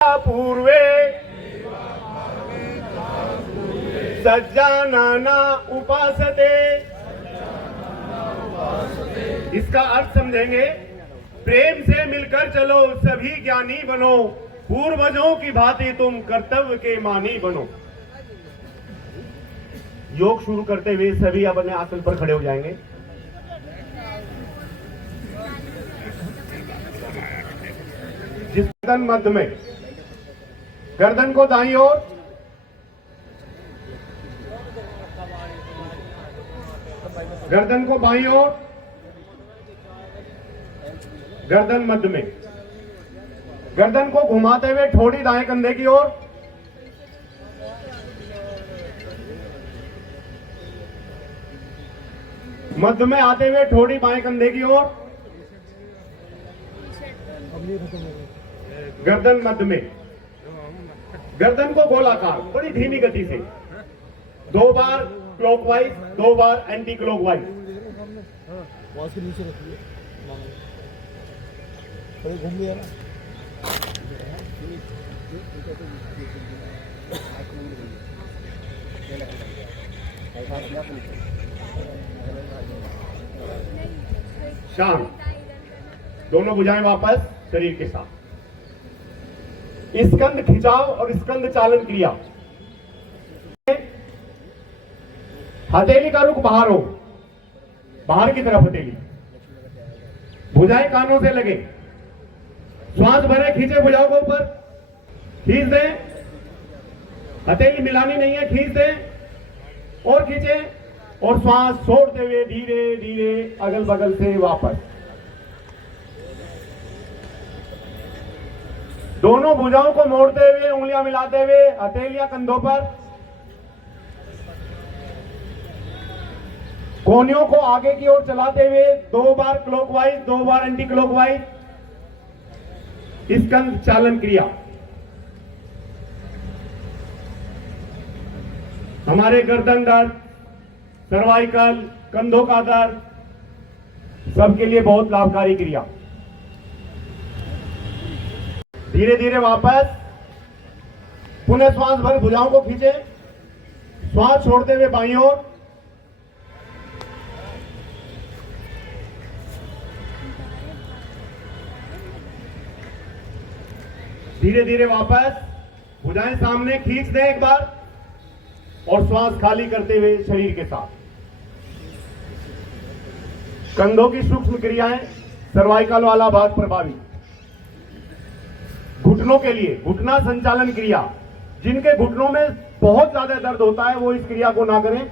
पूर्वे सज्जानाना उपासते। इसका अर्थ समझेंगे, प्रेम से मिलकर चलो सभी ज्ञानी बनो, पूर्वजों की भांति तुम कर्तव्य के मानी बनो। योग शुरू करते हुए सभी अपने आसन पर खड़े हो जाएंगे। जिस गर्दन मध्य में, गर्दन को दाईं ओर, गर्दन को बाईं ओर, गर्दन मध्य में, गर्दन को घुमाते हुए ठोड़ी दाएं कंधे की ओर, मध्य में आते हुए ठोड़ी बाएं कंधे की ओर, गर्दन मध्य में, गर्दन को गोलाकार बड़ी धीमी गति से 2 बार क्लॉकवाइज, 2 बार एंटी क्लॉकवाइज। घूम गया ना। शांत, दोनों भुजाएं वापस शरीर के साथ। स्कंद खिंचाव और स्कंद चालन क्रिया। हथेली का रुख बाहर हो, बाहर की तरफ हथेली, भुजाएं कानों से लगे, श्वास भरे, खींचे भुजाओं को ऊपर, खींच दें, हथेली मिलानी नहीं है, खींच दें और खींचे, और श्वास छोड़ते हुए धीरे धीरे अगल बगल से वापस। दोनों भुजाओं को मोड़ते हुए, उंगलियां मिलाते हुए, हथेलियां कंधों पर, कोहनियों को आगे की ओर चलाते हुए 2 बार क्लॉकवाइज, 2 बार एंटी क्लॉकवाइज। स्कंद चालन क्रिया। हमारे गर्दन दर्द, सर्वाइकल, कंधों का दर्द, सबके लिए बहुत लाभकारी क्रिया। धीरे धीरे वापस, पुनः श्वास भर, भुजाओं को खींचे, श्वास छोड़ते हुए बाईं ओर, धीरे धीरे वापस, भुजाएं सामने, खींच दें एक बार और श्वास खाली करते हुए शरीर के साथ। कंधों की सूक्ष्म क्रियाएं, सर्वाइकल वाला भाग प्रभावी। घुटनों के लिए घुटना संचालन क्रिया। जिनके घुटनों में बहुत ज्यादा दर्द होता है वो इस क्रिया को ना करें।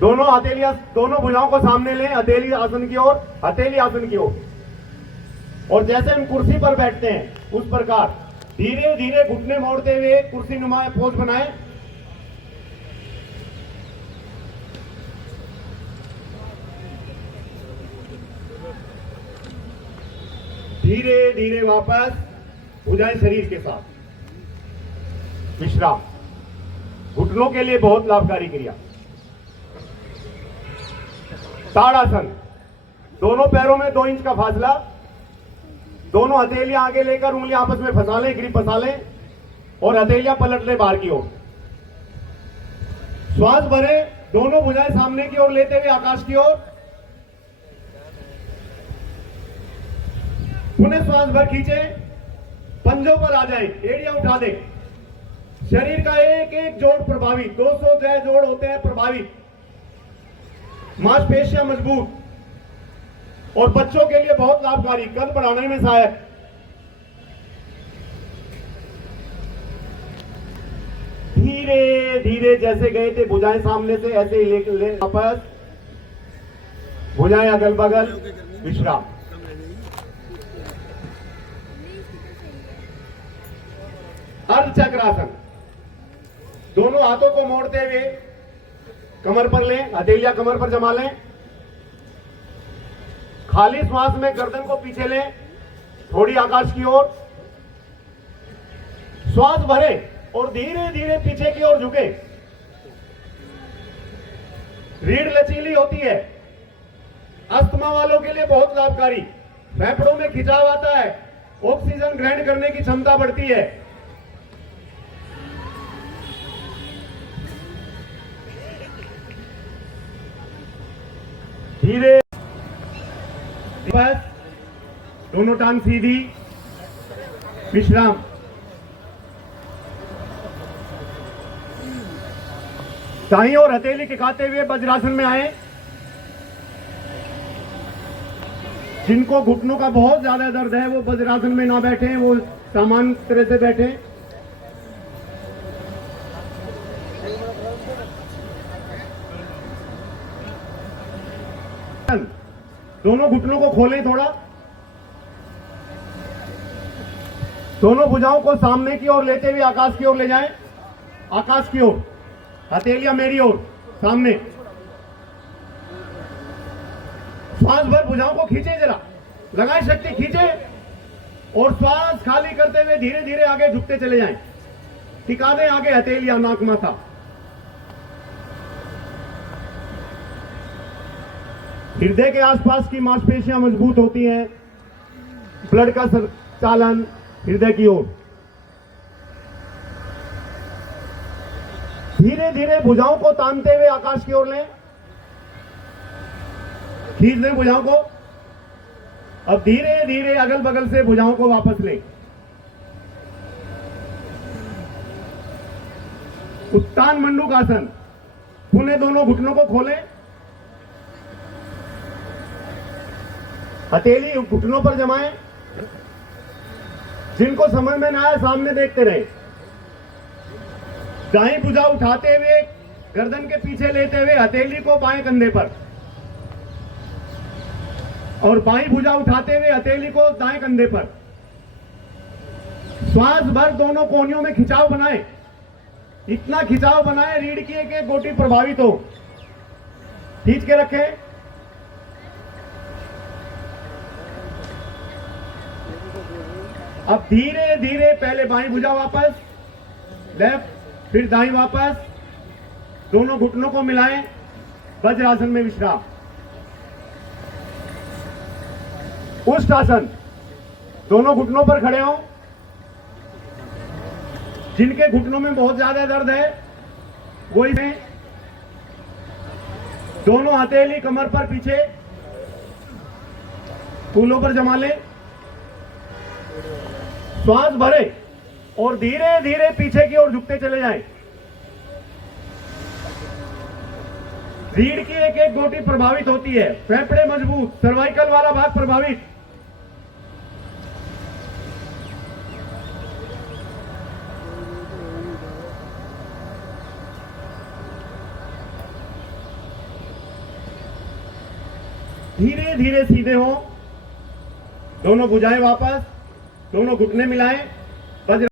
दोनों हथेलियां, दोनों भुजाओं को सामने लें, हथेली आसन की ओर, हथेली आसन की ओर, और जैसे हम कुर्सी पर बैठते हैं उस प्रकार धीरे धीरे घुटने मोड़ते हुए कुर्सी नुमा पोज बनाएं। धीरे धीरे वापस, भुजाएं शरीर के साथ। विश्राम, घुटनों के लिए बहुत लाभकारी क्रिया। ताड़ासन, दोनों पैरों में 2 इंच का फासला, दोनों हथेलियां आगे लेकर उंगलियां आपस में फंसा लें, ग्रिप फंसा लें और हथेलियां पलट लें बाहर की ओर। श्वास भरे, दोनों भुजाएं सामने की ओर लेते हुए आकाश की ओर, पुनः श्वास भर खींचे, पंजों पर आ जाए, एड़ियां उठा दें। शरीर का एक एक जोड़ प्रभावित, 200 जोड़ होते हैं प्रभावित, मांसपेशियां मजबूत और बच्चों के लिए बहुत लाभकारी, कद बढ़ाने में सहायक। धीरे धीरे जैसे गए थे भुजाएं सामने से, ऐसे ही ले वापस, भुजाएं अगल बगल, विश्राम। अर्धचक्रासन, दोनों हाथों को मोड़ते हुए कमर पर लें, हथेलियां कमर पर जमा लें, खाली श्वास में गर्दन को पीछे लें, थोड़ी आकाश की ओर, श्वास भरे और धीरे धीरे पीछे की ओर झुके। रीढ़ लचीली होती है, अस्थमा वालों के लिए बहुत लाभकारी। फेफड़ों में खिंचाव आता है, ऑक्सीजन ग्रहण करने की क्षमता बढ़ती है। धीरे बस, दोनों टांग सीधी, विश्राम। दाईं और हथेली टिकाते हुए वज्रासन में आए। जिनको घुटनों का बहुत ज्यादा दर्द है वो वज्रासन में ना बैठे, वो सामान्य तरह से बैठे। दोनों घुटनों को खोलें थोड़ा। दोनों भुजाओं को सामने की ओर लेते हुए आकाश की ओर ले जाएं। आकाश की ओर, हथेलियां मेरी ओर, सामने। श्वास भर भुजाओं को खींचे, जरा लगाएं शक्ति, खींचे और श्वास खाली करते हुए धीरे धीरे आगे झुकते चले जाएं। टिका दें आगे हथेलियां, नाक, माथा। हृदय के आसपास की मांसपेशियां मजबूत होती हैं, ब्लड का संचालन हृदय की ओर। धीरे धीरे भुजाओं को तानते हुए आकाश की ओर लें, खींच दें भुजाओं को। अब धीरे धीरे अगल बगल से भुजाओं को वापस लें। उत्तान मंडूक आसन। पुनः दोनों घुटनों को खोलें, हथेली घुटनों पर जमाएं। जिनको समझ में ना आए सामने देखते रहे। दाईं भुजा उठाते हुए गर्दन के पीछे लेते हुए हथेली को बाएं कंधे पर, और बाईं भुजा उठाते हुए हथेली को दाएं कंधे पर। श्वास भर दोनों कोहनियों में खिंचाव बनाएं। इतना खिंचाव बनाएं रीढ़ की एक गोटी प्रभावित हो। खींच के रखें। अब धीरे धीरे पहले बाईं भुजा वापस, लेफ्ट, फिर दाईं वापस। दोनों घुटनों को मिलाएं, वज्रासन में विश्राम। उष्ट आसन। दोनों घुटनों पर खड़े हों। जिनके घुटनों में बहुत ज्यादा दर्द है वो इसमें दोनों हथेली कमर पर पीछे, फूलों पर जमा लें। श्वास भरे और धीरे धीरे पीछे की ओर झुकते चले जाएं। रीढ़ की एक एक गोटी प्रभावित होती है, फेफड़े मजबूत, सर्वाइकल वाला भाग प्रभावित। धीरे धीरे सीधे हो। दोनों भुजाएं वापस, दोनों घुटने मिलाएं।